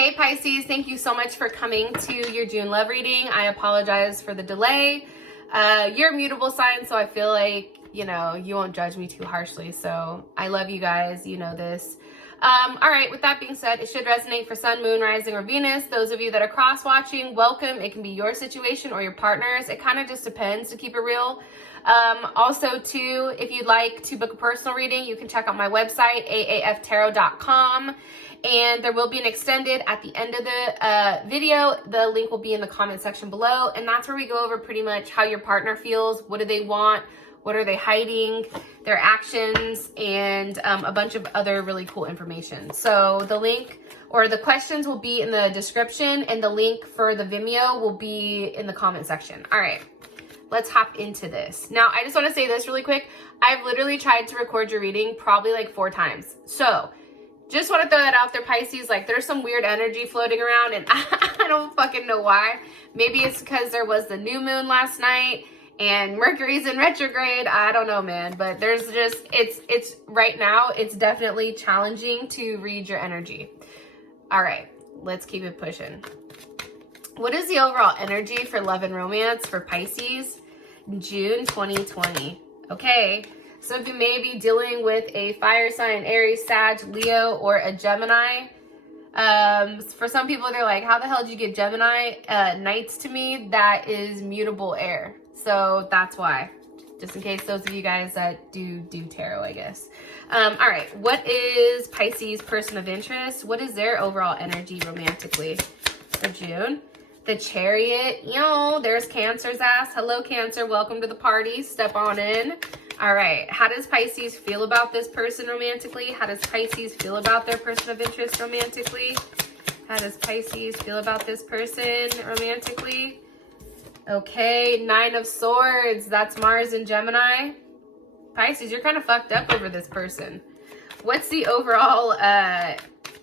Hey Pisces, thank you so much for coming to your June love reading. I apologize for the delay. You're a mutable sign, so I feel like, you know, you won't judge me too harshly. So I love you guys, you know this. All right, with that being said, it should resonate for Sun, Moon, Rising, or Venus. Those of you that are cross-watching, welcome. It can be your situation or your partner's. It kind of just depends, to keep it real. Also, too, if you'd like to book a personal reading, you can check out my website, aaftarot.com. And there will be an extended at the end of the video. The link will be in the comment section below. And that's where we go over pretty much how your partner feels. What do they want? What are they hiding? Their actions, and a bunch of other really cool information. So the link or the questions will be in the description, and the link for the Vimeo will be in the comment section. All right, let's hop into this. Now, I just want to say this really quick. I've literally tried to record your reading probably like 4 times. So just want to throw that out there, Pisces. Like, there's some weird energy floating around, and I don't fucking know why. Maybe it's because there was the new moon last night and Mercury's in retrograde. I don't know, man. But there's just, it's right now, it's definitely challenging to read your energy. All right, let's keep it pushing. What is the overall energy for love and romance for Pisces June 2020? Okay. Some of you may be dealing with a fire sign, Aries, Sag, Leo, or a Gemini. For some people, they're like, how the hell did you get Gemini? Knights to me, that is mutable air. So that's why. Just in case those of you guys that do tarot, I guess. All right, what is Pisces' person of interest? What is their overall energy romantically for June? The Chariot. Yo, there's Cancer's ass. Hello, Cancer. Welcome to the party. Step on in. All right, how does Pisces feel about this person romantically? How does Pisces feel about their person of interest romantically? How does Pisces feel about this person romantically? Okay, 9 of Swords. That's Mars and Gemini. Pisces, you're kind of fucked up over this person. What's the overall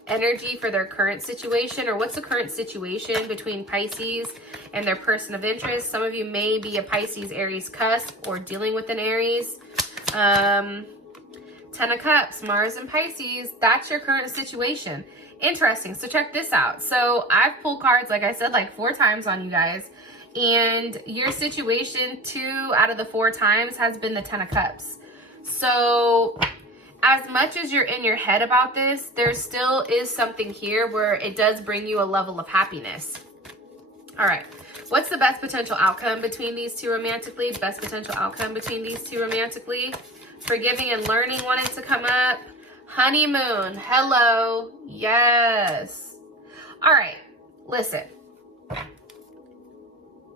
energy for their current situation, or what's the current situation between Pisces and their person of interest? Some of you may be a Pisces Aries cusp or dealing with an Aries. 10 of Cups, Mars and Pisces. That's your current situation. Interesting. So check this out. So I've pulled cards, like I said, like 4 times on you guys, and your situation 2 out of the 4 times has been the 10 of Cups. So as much as you're in your head about this, there still is something here where it does bring you a level of happiness. All right. What's the best potential outcome between these two romantically? Best potential outcome between these two romantically. Forgiving and learning wanted to come up. Honeymoon. Hello. Yes. All right. Listen.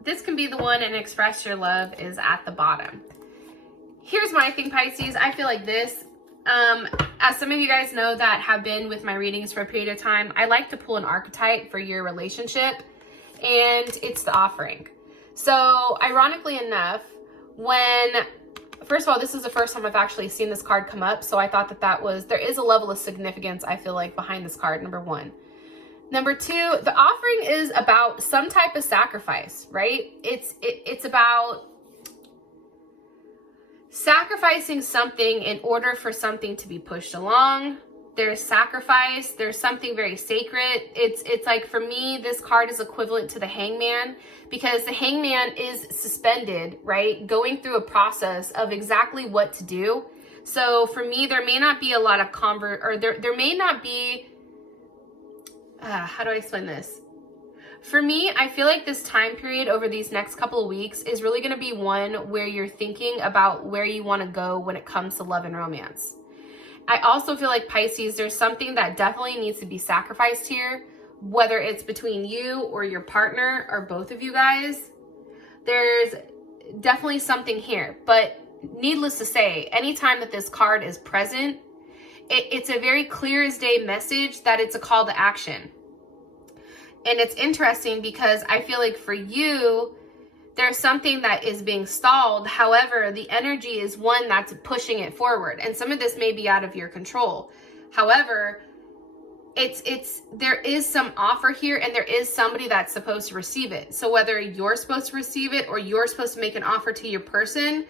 This can be the one, and express your love is at the bottom. Here's my thing, Pisces. I feel like this. As some of you guys know that have been with my readings for a period of time, I like to pull an archetype for your relationship, and it's the Offering. So ironically enough, first of all, this is the first time I've actually seen this card come up, so I thought that there is a level of significance, I feel like, behind this card, number 1. Number 2, the Offering is about some type of sacrifice, right? It's about sacrificing something in order for something to be pushed along. There's sacrifice. There's something very sacred. It's like, for me, this card is equivalent to the Hangman, because the Hangman is suspended, right? Going through a process of exactly what to do. So for me, there may not be a lot of there may not be, how do I explain this? For me, I feel like this time period over these next couple of weeks is really going to be one where you're thinking about where you want to go when it comes to love and romance. I also feel like, Pisces, there's something that definitely needs to be sacrificed here, whether it's between you or your partner or both of you guys. There's definitely something here, but needless to say, anytime that this card is present, it's a very clear as day message that it's a call to action. And it's interesting because I feel like for you, there's something that is being stalled. However, the energy is one that's pushing it forward. And some of this may be out of your control. However, there is some offer here, and there is somebody that's supposed to receive it. So whether you're supposed to receive it or you're supposed to make an offer to your person,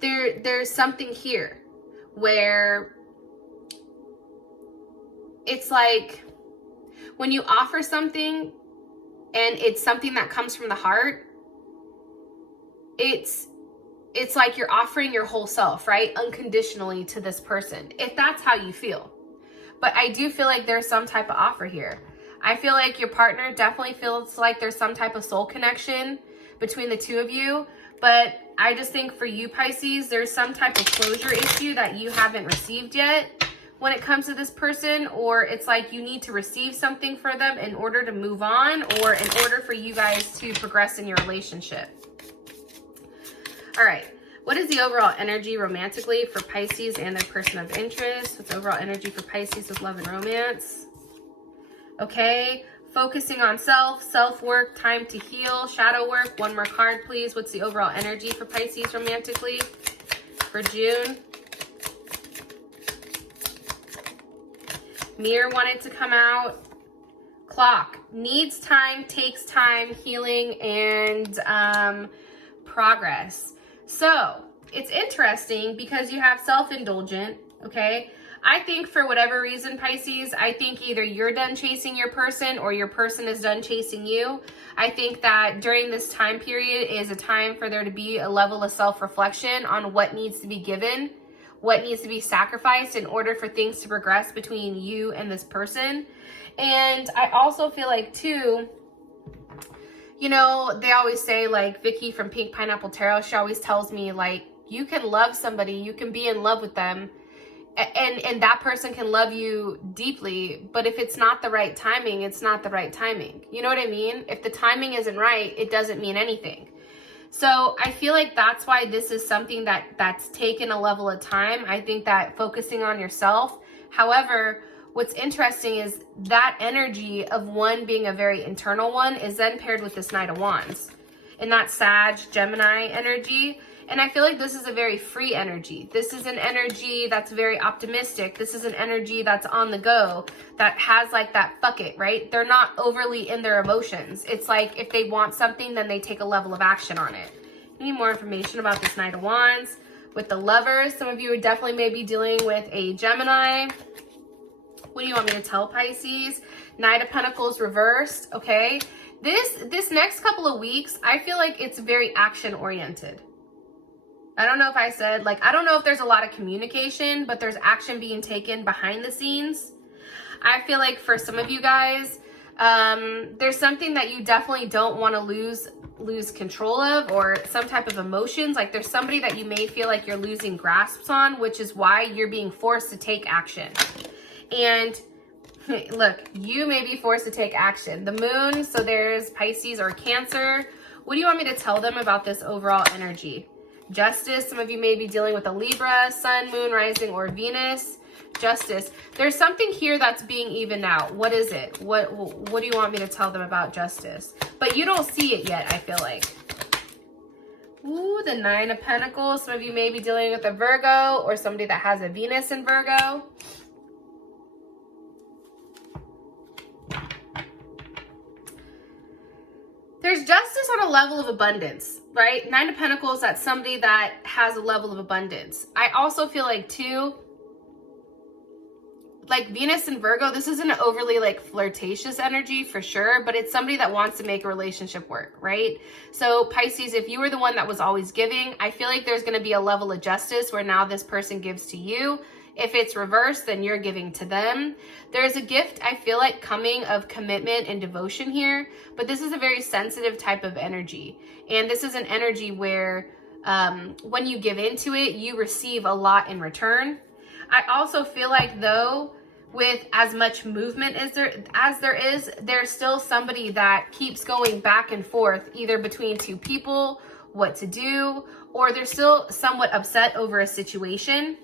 there's something here where it's like, When you offer something and it's something that comes from the heart, it's like you're offering your whole self, right? Unconditionally to this person, if that's how you feel. But I do feel like there's some type of offer here. I feel like your partner definitely feels like there's some type of soul connection between the two of you. But I just think for you, Pisces, there's some type of closure issue that you haven't received yet when it comes to this person. Or it's like you need to receive something for them in order to move on, or in order for you guys to progress in your relationship. All right. What is the overall energy romantically for Pisces and their person of interest? What's overall energy for Pisces with love and romance? Okay. Focusing on self-work, time to heal, shadow work. One more card, please. What's the overall energy for Pisces romantically for June? Mirror wanted to come out. Clock. Needs time, takes time, healing, and progress. So it's interesting because you have self-indulgent, okay? I think for whatever reason, Pisces, I think either you're done chasing your person or your person is done chasing you. I think that during this time period is a time for there to be a level of self-reflection on what needs to be given, what needs to be sacrificed in order for things to progress between you and this person. And I also feel like too, you know, they always say, like Vicky from PinkPineappleTarot, she always tells me, like, you can love somebody, you can be in love with them, and that person can love you deeply, but if it's not the right timing, it's not the right timing. You know what I mean? If the timing isn't right, it doesn't mean anything. So I feel like that's why this is something that's taken a level of time. I think that focusing on yourself. However, what's interesting is that energy of one being a very internal one is then paired with this Knight of Wands and that Sag Gemini energy. And I feel like this is a very free energy. This is an energy that's very optimistic. This is an energy that's on the go, that has like that fuck it, right? They're not overly in their emotions. It's like if they want something, then they take a level of action on it. You need more information about this Knight of Wands. With the Lovers, some of you would definitely maybe dealing with a Gemini. What do you want me to tell, Pisces? Knight of Pentacles reversed, okay? This next couple of weeks, I feel like it's very action-oriented. I don't know if I said, like, I don't know if there's a lot of communication, but there's action being taken behind the scenes. I feel like for some of you guys, there's something that you definitely don't want to lose control of, or some type of emotions. Like there's somebody that you may feel like you're losing grasps on, which is why you're being forced to take action. And look, you may be forced to take action. The moon, so there's Pisces or Cancer. What do you want me to tell them about this overall energy? Justice, some of you may be dealing with a Libra, Sun, Moon, Rising, or Venus. Justice. There's something here that's being evened out. What is it? What do you want me to tell them about justice? But you don't see it yet, I feel like. Ooh, the Nine of Pentacles. Some of you may be dealing with a Virgo or somebody that has a Venus in Virgo. There's justice on a level of abundance, right? Nine of Pentacles, that's somebody that has a level of abundance. I also feel like too, like Venus and Virgo, this isn't an overly like flirtatious energy for sure, but it's somebody that wants to make a relationship work, right? So Pisces, if you were the one that was always giving, I feel like there's going to be a level of justice where now this person gives to you. If it's reversed, then you're giving to them. There's a gift, I feel like, coming of commitment and devotion here, but this is a very sensitive type of energy. And this is an energy where when you give into it, you receive a lot in return. I also feel like, though, with as much movement as there is, there's still somebody that keeps going back and forth, either between two people, what to do, or they're still somewhat upset over a situation.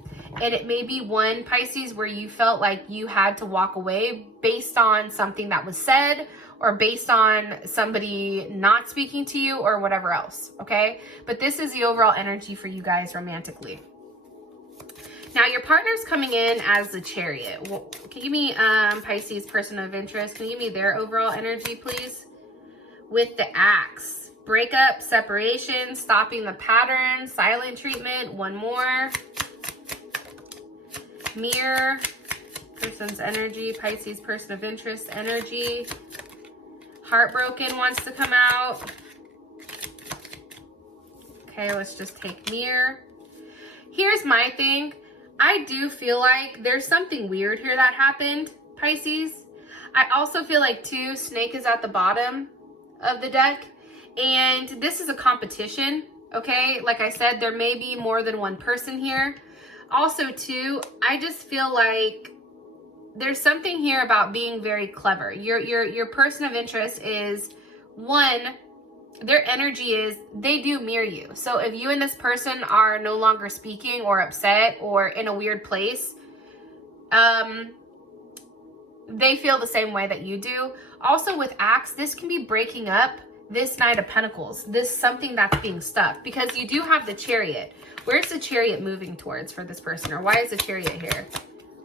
And it may be one, Pisces, where you felt like you had to walk away based on something that was said, or based on somebody not speaking to you, or whatever else, okay? But this is the overall energy for you guys romantically. Now, your partner's coming in as the Chariot. Well, can you give me, Pisces, person of interest, can you give me their overall energy, please? With the Axe. Breakup, separation, stopping the pattern, silent treatment. One more. Mirror, person's energy. Pisces, person of interest energy. Heartbroken wants to come out. Okay, let's just take mirror. Here's my thing. I do feel like there's something weird here that happened, Pisces. I also feel like too, snake is at the bottom of the deck. And this is a competition, okay? Like I said, there may be more than one person here. Also too, I just feel like there's something here about being very clever. Your person of interest is, one, their energy is, they do mirror you. So if you and this person are no longer speaking or upset or in a weird place, they feel the same way that you do. Also with Axe, this can be breaking up this Knight of Pentacles. This is something that's being stuck because you do have the Chariot. Where's the Chariot moving towards for this person? Or why is the Chariot here?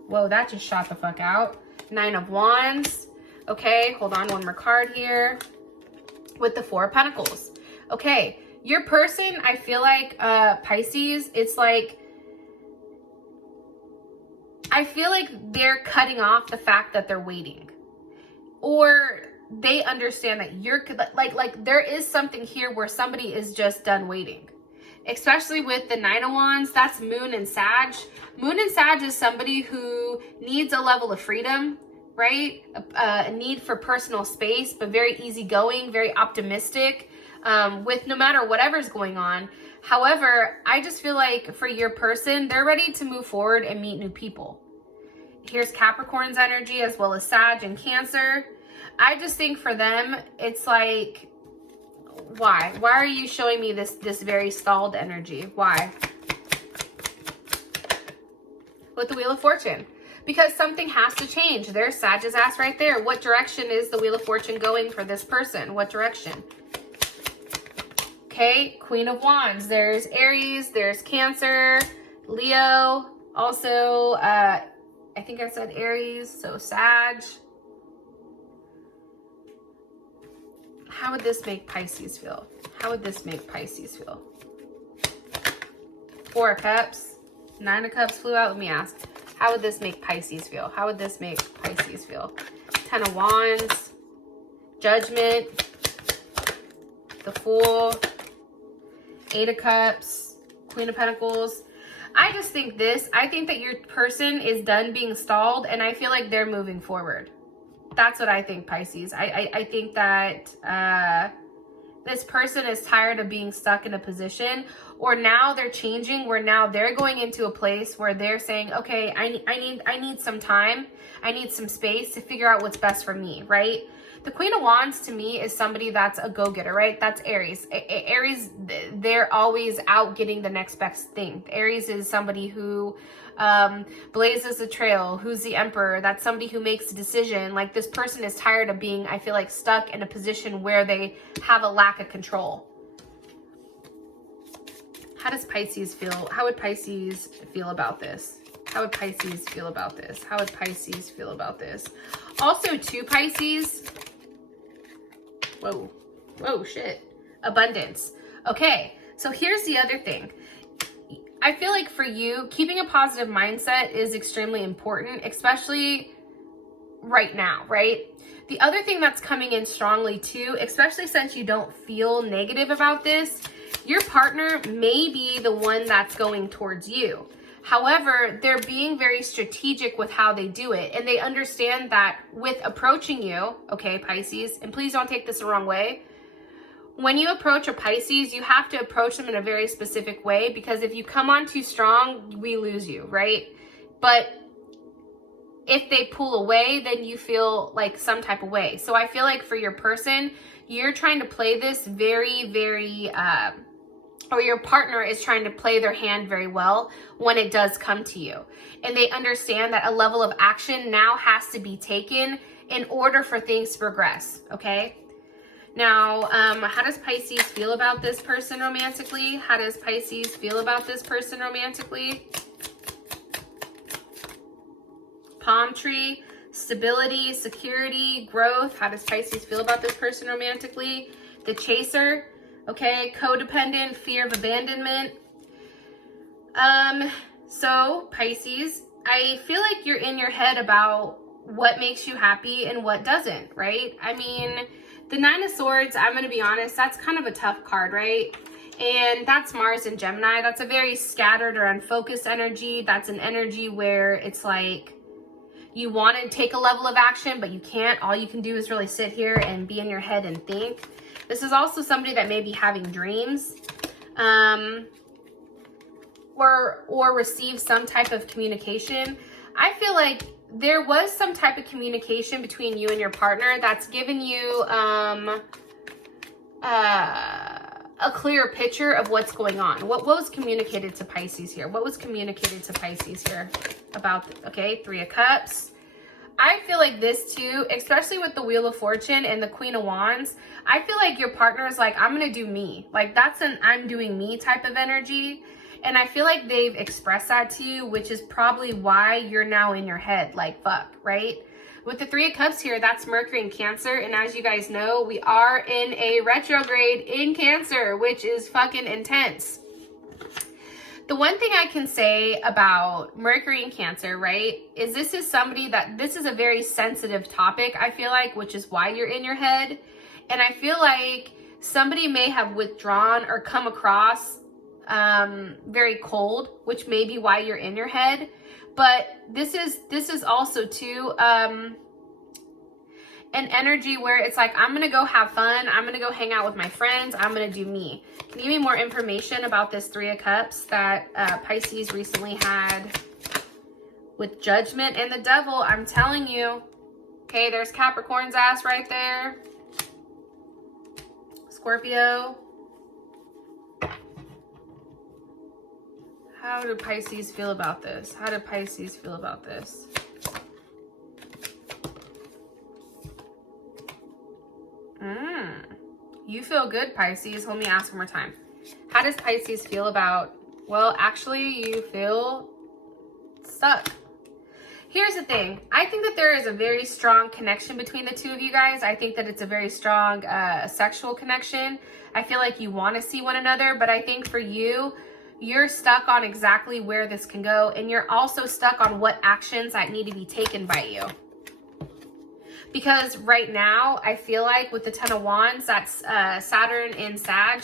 Whoa, that just shot the fuck out. 9 of Wands. Okay, hold on, one more card here. With the 4 of Pentacles. Okay, your person, I feel like, Pisces, it's like, I feel like they're cutting off the fact that they're waiting. Or they understand that you're, like there is something here where somebody is just done waiting. Especially with the 9 of Wands, that's Moon and Sag. Moon and Sag is somebody who needs a level of freedom, right? A need for personal space, but very easygoing, very optimistic, with no matter whatever's going on. However, I just feel like for your person, they're ready to move forward and meet new people. Here's Capricorn's energy as well as Sag and Cancer. I just think for them, it's like, why? Why are you showing me this very stalled energy? Why? With the Wheel of Fortune. Because something has to change. There's Sag's ass right there. What direction is the Wheel of Fortune going for this person? What direction? Okay, Queen of Wands. There's Aries, there's Cancer, Leo. Also, I think I said Aries, so Sag. How would this make Pisces feel? How would this make Pisces feel? 4 of Cups. 9 of Cups flew out. Let me ask. How would this make Pisces feel? How would this make Pisces feel? 10 of Wands. Judgment. The Fool. 8 of Cups. Queen of Pentacles. I just think I think that your person is done being stalled, and I feel like they're moving forward. That's what I think, Pisces. I think that this person is tired of being stuck in a position, or now they're changing, where now they're going into a place where they're saying, okay, I need some time. I need some space to figure out what's best for me, right? The Queen of Wands to me is somebody that's a go-getter, right? That's Aries. Aries, they're always out getting the next best thing. Aries is somebody who blazes the trail, who's the emperor. That's somebody who makes a decision. Like, this person is tired of being, I feel like, stuck in a position where they have a lack of control. How does Pisces feel? How would Pisces feel about this? How would Pisces feel about this? How would Pisces feel about this? Also, too, Pisces. Whoa, shit. Abundance. Okay, so here's the other thing. I feel like for you, keeping a positive mindset is extremely important, especially right now, right? The other thing that's coming in strongly too, especially since you don't feel negative about this, your partner may be the one that's going towards you. However, they're being very strategic with how they do it. And they understand that with approaching you, okay, Pisces, and please don't take this the wrong way. When you approach a Pisces, you have to approach them in a very specific way, because if you come on too strong, we lose you, right? But if they pull away, then you feel like some type of way. So I feel like for your person, you're trying to play this very, very, or your partner is trying to play their hand very well when it does come to you. And they understand that a level of action now has to be taken in order for things to progress, okay? Now, how does Pisces feel about this person romantically? How does Pisces feel about this person romantically? Palm tree, stability, security, growth. How does Pisces feel about this person romantically? The chaser, okay, codependent, fear of abandonment. So Pisces, I feel like you're in your head about what makes you happy and what doesn't, right? I mean, the Nine of Swords, I'm going to be honest, that's kind of a tough card, right? And that's Mars and Gemini. That's a very scattered or unfocused energy. That's an energy where it's like you want to take a level of action, but you can't. All you can do is really sit here and be in your head and think. This is also somebody that may be having dreams, or receive some type of communication. I feel like there was some type of communication between you and your partner that's given you a clear picture of what's going on. What was communicated to Pisces here? What was communicated to Pisces here about, okay, Three of Cups. I feel like this too, especially with the Wheel of Fortune and the Queen of Wands, I feel like your partner is like, I'm going to do me. Like that's an I'm doing me type of energy. And I feel like they've expressed that to you, which is probably why you're now in your head like, fuck, right? With the Three of Cups here, that's Mercury in Cancer. And as you guys know, we are in a retrograde in Cancer, which is fucking intense. The one thing I can say about Mercury in Cancer, right, is this is somebody that, this is a very sensitive topic, I feel like, which is why you're in your head. And I feel like somebody may have withdrawn or come across very cold, which may be why you're in your head. But this is also too an energy where it's like, I'm gonna go have fun, I'm gonna go hang out with my friends, I'm gonna do me. Can you give me more information about this Three of Cups that Pisces recently had with Judgment and the Devil? I'm telling you. Okay, there's Capricorn's ass right there. Scorpio. How do Pisces feel about this? How did Pisces feel about this? You feel good, Pisces. Let me ask one more time. How does Pisces feel about, well, actually, you feel stuck. Here's the thing. I think that there is a very strong connection between the two of you guys. I think that it's a very strong sexual connection. I feel like you want to see one another, but I think for you, you're stuck on exactly where this can go, and you're also stuck on what actions that need to be taken by you. Because right now, I feel like with the Ten of Wands, that's Saturn in Sag,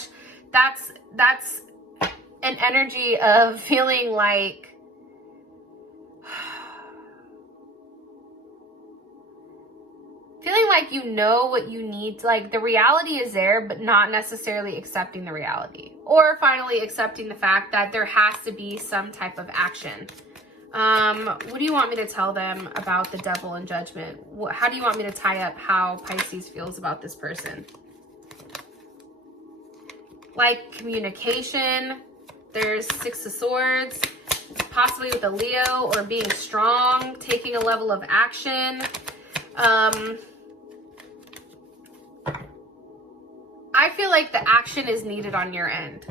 that's an energy of feeling like you know what you need. Like the reality is there, but not necessarily accepting the reality. Or finally accepting the fact that there has to be some type of action. What do you want me to tell them about the Devil and Judgment? How do you want me to tie up how Pisces feels about this person? Like communication. There's Six of Swords. Possibly with a Leo, or being strong, taking a level of action. I feel like the action is needed on your end.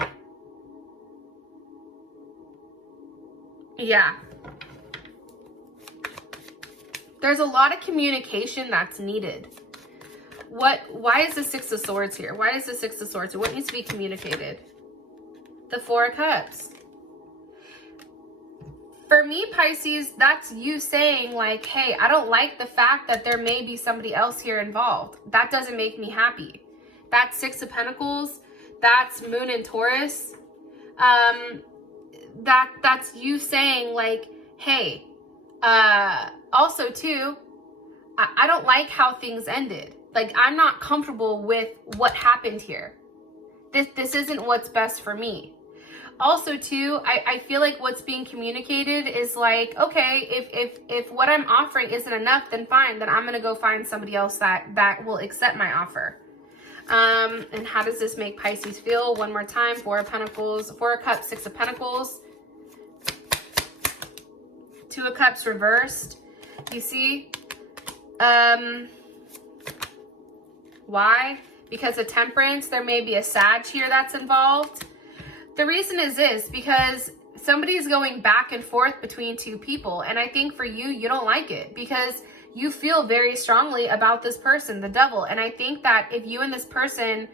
Yeah. There's a lot of communication that's needed. Why is the Six of Swords here? Why is the Six of Swords here? What needs to be communicated? The Four of Cups. For me, Pisces, that's you saying like, hey, I don't like the fact that there may be somebody else here involved. That doesn't make me happy. That's Six of Pentacles. That's Moon in Taurus. That's you saying like, hey, also too, I don't like how things ended. Like, I'm not comfortable with what happened here. This isn't what's best for me. Also too, I feel like what's being communicated is like, okay, if what I'm offering isn't enough, then fine, then I'm gonna go find somebody else that will accept my offer. And how does this make Pisces feel? One more time. Four of Pentacles, Four of Cups, Six of Pentacles, Two of Cups reversed. You see? Why? Because of Temperance, there may be a Sag here that's involved. The reason is this, because somebody's going back and forth between two people. And I think for you, you don't like it because you feel very strongly about this person, the Devil. And I think that if you and this person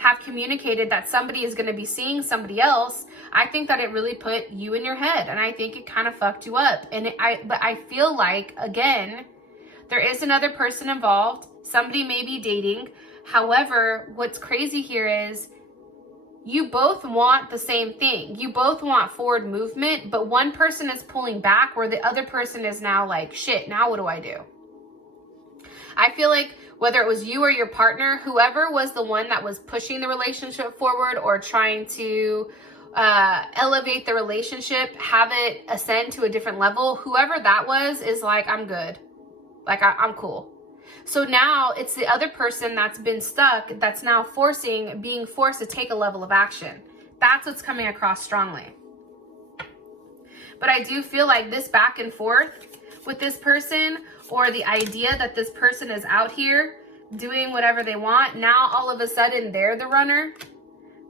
have communicated that somebody is going to be seeing somebody else, I think that it really put you in your head, and I think it kind of fucked you up. But I feel like, again, there is another person involved. Somebody may be dating. However, what's crazy here is you both want the same thing. You both want forward movement, but one person is pulling back where the other person is now like, shit, now what do I do? I feel like whether it was you or your partner, whoever was the one that was pushing the relationship forward or trying to elevate the relationship, have it ascend to a different level, whoever that was is like, I'm good. Like, I'm cool. So now it's the other person that's been stuck that's now being forced to take a level of action. That's what's coming across strongly. But I do feel like this back and forth with this person, or the idea that this person is out here doing whatever they want, now all of a sudden they're the runner,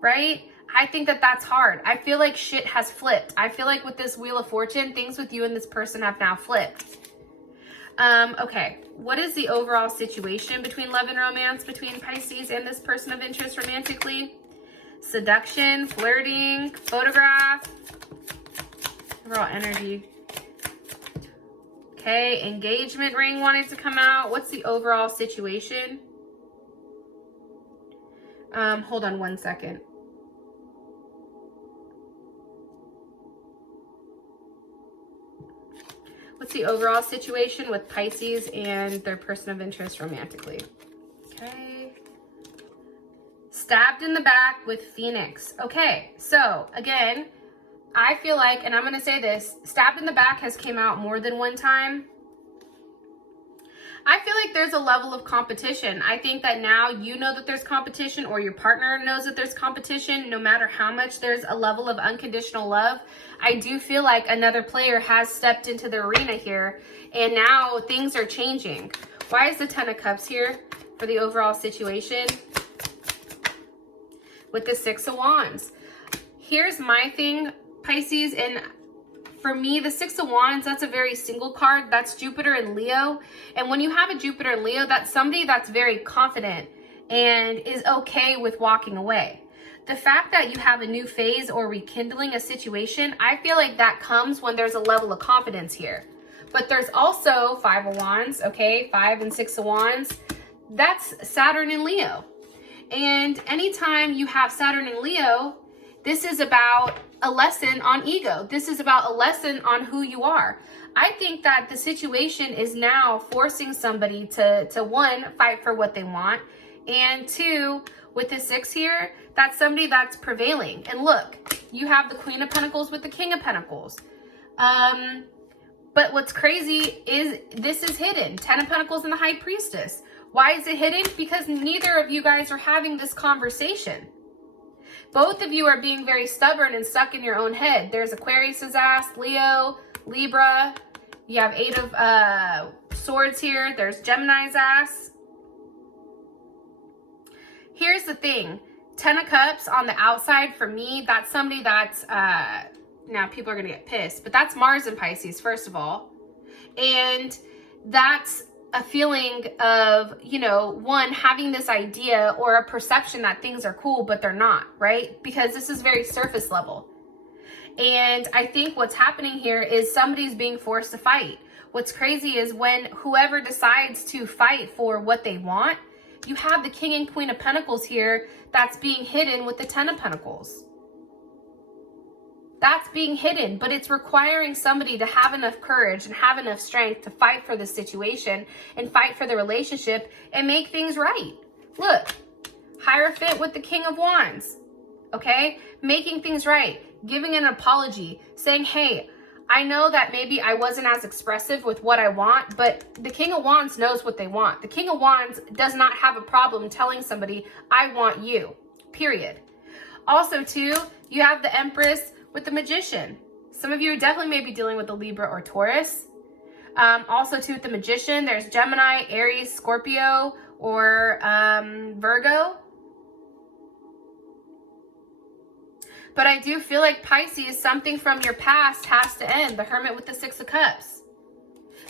right? I think that that's hard. I feel like shit has flipped. I feel like with this Wheel of Fortune, things with you and this person have now flipped. Okay, what is the overall situation between love and romance between Pisces and this person of interest romantically? Seduction, flirting, photograph, overall energy. Okay, engagement ring wanted to come out. What's the overall situation? Hold on one second. What's the overall situation with Pisces and their person of interest romantically? Okay. Stabbed in the back with Phoenix. Okay, so again, I feel like, and I'm going to say this, stabbed in the back has came out more than one time. I feel like there's a level of competition. I think that now you know that there's competition, or your partner knows that there's competition, no matter how much there's a level of unconditional love. I do feel like another player has stepped into the arena here, and now things are changing. Why is the Ten of Cups here for the overall situation? With the Six of Wands. Here's my thing, Pisces, and for me, the Six of Wands, that's a very single card. That's Jupiter and Leo. And when you have a Jupiter and Leo, that's somebody that's very confident and is okay with walking away. The fact that you have a new phase or rekindling a situation, I feel like that comes when there's a level of confidence here. But there's also Five of Wands, okay? 5 and 6 of Wands. That's Saturn and Leo. And anytime you have Saturn and Leo, this is about a lesson on ego. This is about a lesson on who you are. I think that the situation is now forcing somebody to one, fight for what they want, and two, with the 6 here, that's somebody that's prevailing. And look, you have the Queen of Pentacles with the King of Pentacles. But what's crazy is this is hidden. 10 of Pentacles and the High Priestess. Why is it hidden? Because neither of you guys are having this conversation. Both of you are being very stubborn and stuck in your own head. There's Aquarius's ass, Leo, Libra. You have 8 of Swords here. There's Gemini's ass. Here's the thing. 10 of Cups on the outside, for me, that's somebody that's, now people are going to get pissed, but that's Mars in Pisces, first of all. And that's a feeling of, you know, one, having this idea or a perception that things are cool, but they're not, right? Because this is very surface level. And I think what's happening here is somebody's being forced to fight. What's crazy is when whoever decides to fight for what they want, you have the King and Queen of Pentacles here that's being hidden with the 10 of Pentacles. That's being hidden, but it's requiring somebody to have enough courage and have enough strength to fight for the situation and fight for the relationship and make things right. Look, Hierophant with the King of Wands, okay? Making things right, giving an apology, saying, hey, I know that maybe I wasn't as expressive with what I want, but the King of Wands knows what they want. The King of Wands does not have a problem telling somebody, I want you, period. Also, too, you have the Empress with the Magician. Some of you definitely may be dealing with the Libra or Taurus. Also, too, with the Magician, there's Gemini, Aries, Scorpio, or Virgo. But I do feel like Pisces, something from your past has to end. The Hermit with the 6 of Cups.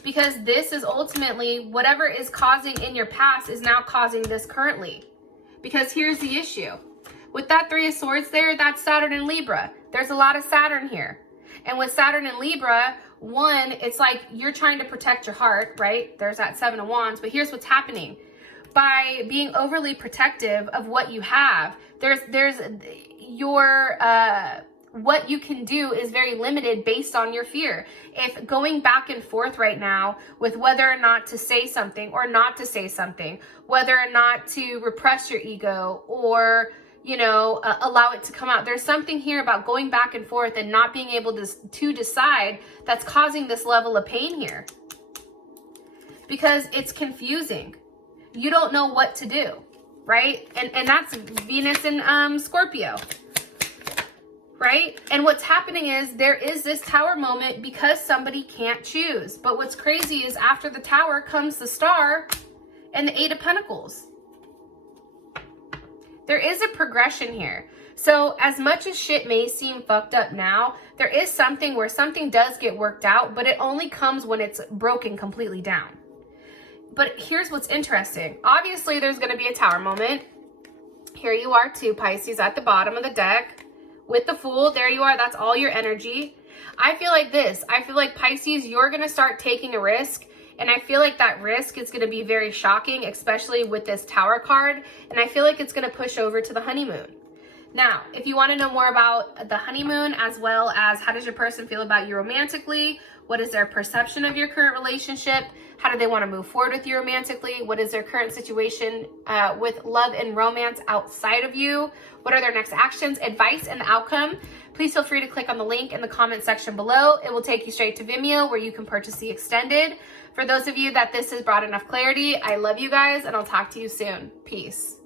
Because this is ultimately, whatever is causing in your past is now causing this currently. Because here's the issue. With that Three of Swords there, that's Saturn and Libra. There's a lot of Saturn here. And with Saturn and Libra, one, it's like you're trying to protect your heart, right? There's that Seven of Wands, but here's what's happening. By being overly protective of what you have, what you can do is very limited based on your fear. If going back and forth right now with whether or not to say something or not to say something, whether or not to repress your ego or, you know, allow it to come out. There's something here about going back and forth and not being able to decide that's causing this level of pain here. Because it's confusing. You don't know what to do, right? And that's Venus and Scorpio, right? And what's happening is there is this Tower moment because somebody can't choose. But what's crazy is after the Tower comes the Star and the Eight of Pentacles. There is a progression here. So as much as shit may seem fucked up now, there is something where something does get worked out, but it only comes when it's broken completely down. But here's what's interesting. Obviously, there's going to be a Tower moment. Here you are too, Pisces, at the bottom of the deck with the Fool. There you are. That's all your energy. I feel like this. I feel like, Pisces, you're going to start taking a risk. And I feel like that risk is going to be very shocking, especially with this Tower card. And I feel like it's going to push over to the honeymoon. Now, if you want to know more about the honeymoon, as well as how does your person feel about you romantically, what is their perception of your current relationship, how do they want to move forward with you romantically, what is their current situation with love and romance outside of you, what are their next actions, advice, and the outcome, please feel free to click on the link in the comment section below. It will take you straight to Vimeo where you can purchase the extended. For those of you that this has brought enough clarity, I love you guys, and I'll talk to you soon. Peace.